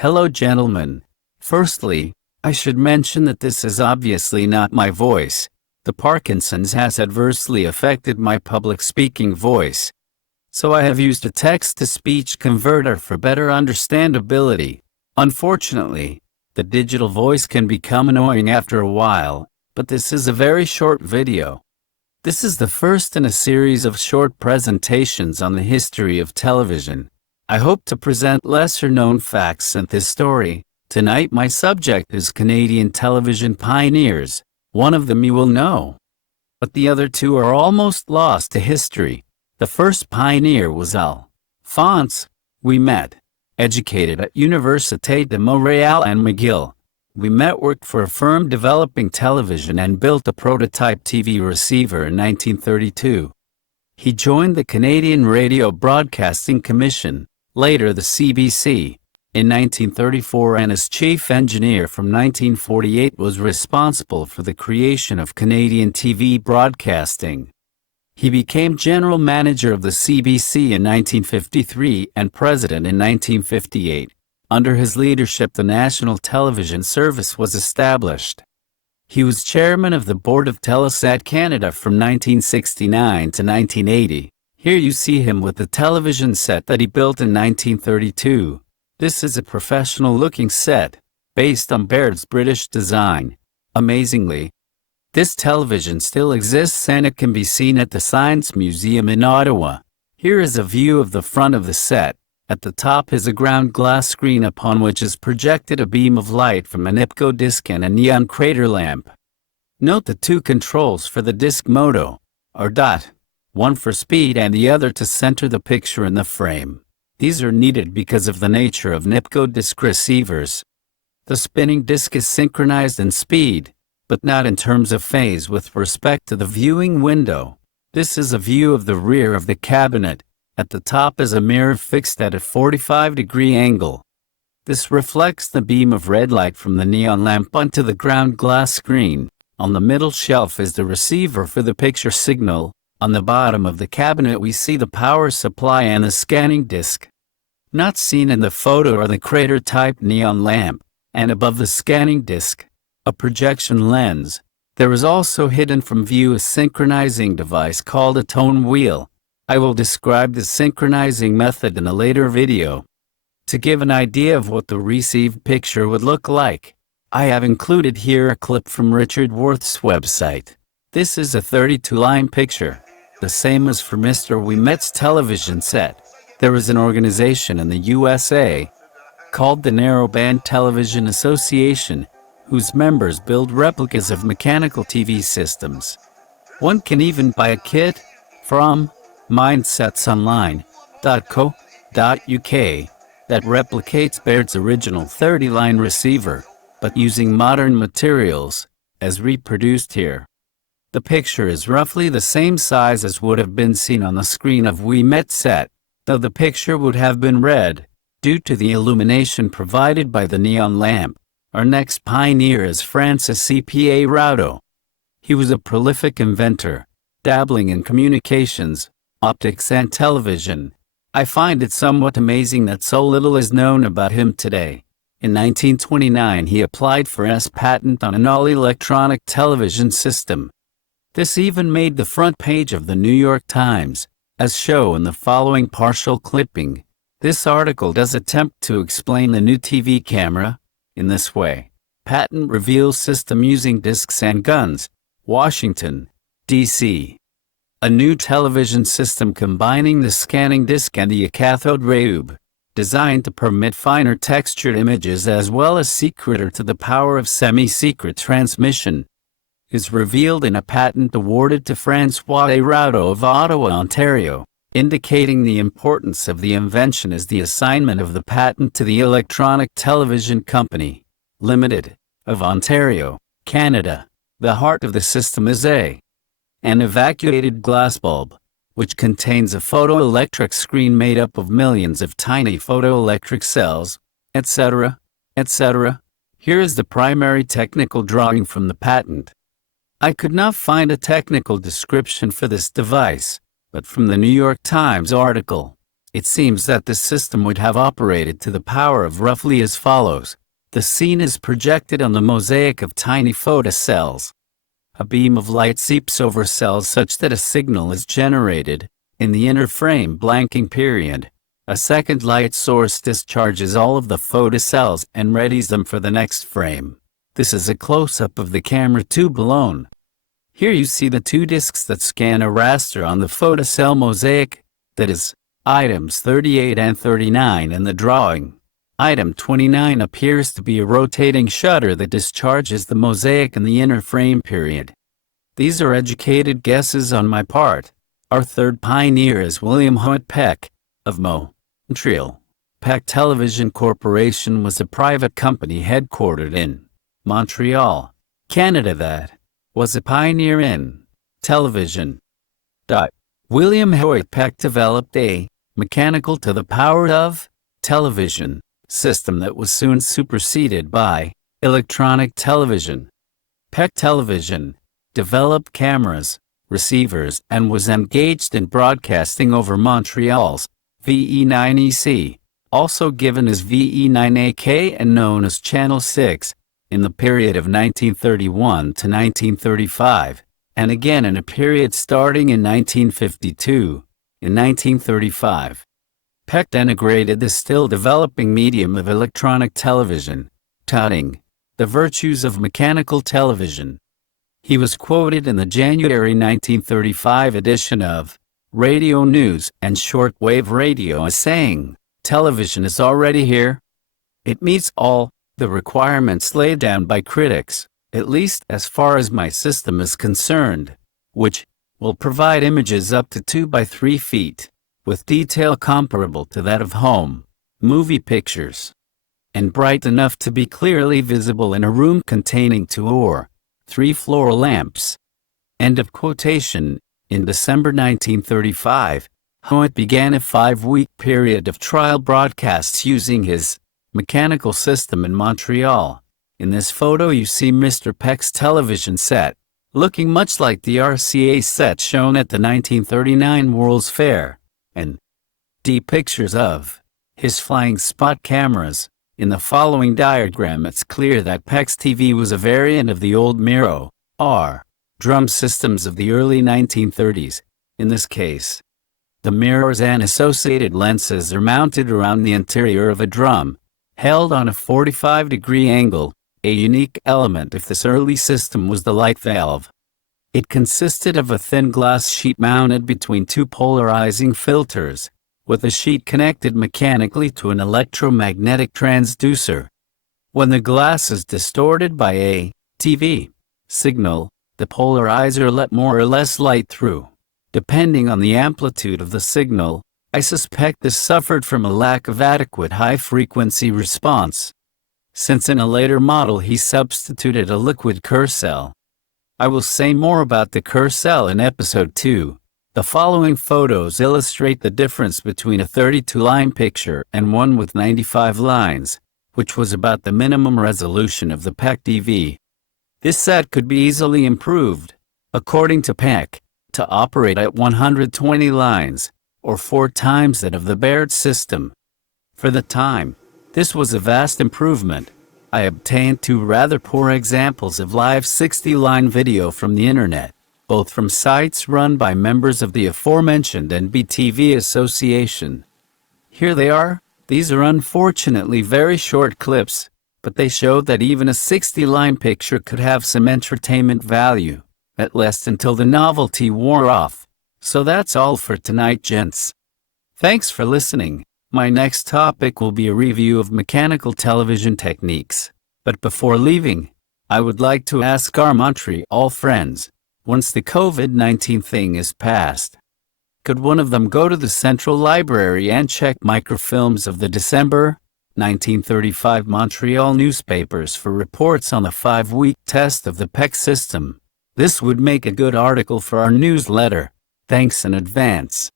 Hello, gentlemen. Firstly, I should mention that this is obviously not my voice. The Parkinson's has adversely affected my public speaking voice. So I have used a text-to-speech converter for better understandability. Unfortunately, the digital voice can become annoying after a while, but this is a very short video. This is the first in a series of short presentations on the history of television. I hope to present lesser-known facts in this story. Tonight my subject is Canadian television pioneers. One of them you will know, but the other two are almost lost to history. The first pioneer was Alphonse Ouimet, educated at Université de Montréal and McGill. Ouimet worked for a firm developing television and built a prototype TV receiver in 1932. He joined the Canadian Radio Broadcasting Commission, later the CBC, in 1934, and as chief engineer from 1948 was responsible for the creation of Canadian TV broadcasting. He became general manager of the CBC in 1953 and president in 1958. Under his leadership, the National Television Service was established. He was chairman of the board of Telesat Canada from 1969 to 1980. Here you see him with the television set that he built in 1932. This is a professional-looking set, based on Baird's British design. Amazingly, this television still exists and it can be seen at the Science Museum in Ottawa. Here is a view of the front of the set. At the top is a ground glass screen upon which is projected a beam of light from an L.E.W disc and a neon crater lamp. Note the two controls for the disc modo, or dot, one for speed and the other to center the picture in the frame. These are needed because of the nature of L.E.W disc receivers. The spinning disc is synchronized in speed, but not in terms of phase with respect to the viewing window. This is a view of the rear of the cabinet. At the top is a mirror fixed at a 45-degree angle. This reflects the beam of red light from the neon lamp onto the ground glass screen. On the middle shelf is the receiver for the picture signal. On the bottom of the cabinet we see the power supply and the scanning disc. Not seen in the photo are the crater-type neon lamp, and above the scanning disc, a projection lens. There is also hidden from view a synchronizing device called a tone wheel. I will describe the synchronizing method in a later video. To give an idea of what the received picture would look like, I have included here a clip from Richard Worth's website. This is a 32-line picture, the same as for Mr. Ouimet's television set. There is an organization in the USA called the Narrowband Television Association, whose members build replicas of mechanical TV systems. One can even buy a kit from mindsetsonline.co.uk that replicates Baird's original 30-line receiver, but using modern materials, as reproduced here. The picture is roughly the same size as would have been seen on the screen of Ouimet's set, though the picture would have been red, due to the illumination provided by the neon lamp. Our next pioneer is Francis C.P.A. Routh. He was a prolific inventor, dabbling in communications, optics and television. I find it somewhat amazing that so little is known about him today. In 1929 he applied for S patent on an all-electronic television system. This even made the front page of the New York Times, as shown in the following partial clipping. This article does attempt to explain the new TV camera in this way. Patent reveals system using discs and guns. Washington, D.C. A new television system combining the scanning disc and the cathode ray tube, designed to permit finer textured images as well as secreter to the power of semi-secret transmission, is revealed in a patent awarded to Francois A. Routh of Ottawa, Ontario. Indicating the importance of the invention is the assignment of the patent to the Electronic Television Company, Limited, of Ontario, Canada. The heart of the system is an evacuated glass bulb, which contains a photoelectric screen made up of millions of tiny photoelectric cells, etc., etc. Here is the primary technical drawing from the patent. I could not find a technical description for this device, but from the New York Times article, It seems that the system would have operated to the power of roughly as follows. The scene is projected on the mosaic of tiny photocells. A beam of light seeps over cells such that a signal is generated. In the inner frame blanking period, a second light source discharges all of the photocells and readies them for the next frame. This is a close-up of the camera tube alone. Here you see the two discs that scan a raster on the photocell mosaic, that is, items 38 and 39 in the drawing. Item 29 appears to be a rotating shutter that discharges the mosaic in the inner frame period. These are educated guesses on my part. Our third pioneer is William Hoyt Peck, of Montreal. Peck Television Corporation was a private company headquartered in Montreal, Canada that was a pioneer in television. William Hoyt Peck developed a mechanical to the power of television system that was soon superseded by electronic television. Peck Television developed cameras, receivers, and was engaged in broadcasting over Montreal's VE9EC, also given as VE9AK and known as Channel 6, in the period of 1931 to 1935, and again in a period starting in 1952. In 1935, Peck denigrated the still-developing medium of electronic television, touting the virtues of mechanical television. He was quoted in the January 1935 edition of Radio News and Shortwave Radio as saying, "Television is already here. It meets all the requirements laid down by critics, at least as far as my system is concerned, which will provide images up to 2 by 3 feet, with detail comparable to that of home movie pictures, and bright enough to be clearly visible in a room containing 2 or 3 floor lamps." End of quotation. In December 1935, Hoyt began a 5-week period of trial broadcasts using his mechanical system in Montreal. In this photo you see Mr. Peck's television set, looking much like the RCA set shown at the 1939 World's Fair, and pictures of his flying spot cameras. In the following diagram it's clear that Peck's TV was a variant of the old Miro R drum systems of the early 1930s. In this case, the mirrors and associated lenses are mounted around the interior of a drum, held on a 45-degree angle, a unique element if this early system was the light valve. It consisted of a thin glass sheet mounted between 2 polarizing filters, with the sheet connected mechanically to an electromagnetic transducer. When the glass is distorted by a TV signal, the polarizer let more or less light through, depending on the amplitude of the signal. I suspect this suffered from a lack of adequate high-frequency response, since in a later model he substituted a liquid Kerr cell. I will say more about the Kerr cell in episode 2. The following photos illustrate the difference between a 32-line picture and one with 95 lines, which was about the minimum resolution of the Peck TV. This set could be easily improved, according to Peck, to operate at 120 lines, or 4 times that of the Baird system. For the time, this was a vast improvement. I obtained 2 rather poor examples of live 60-line video from the internet, both from sites run by members of the aforementioned NBTV Association. Here they are. These are unfortunately very short clips, but they showed that even a 60-line picture could have some entertainment value, at least until the novelty wore off. So that's all for tonight, gents. Thanks for listening. My next topic will be a review of mechanical television techniques. But before leaving, I would like to ask our Montreal friends, once the COVID-19 thing is past, could one of them go to the Central Library and check microfilms of the December 1935 Montreal newspapers for reports on the 5-week test of the Peck system? This would make a good article for our newsletter. Thanks in advance.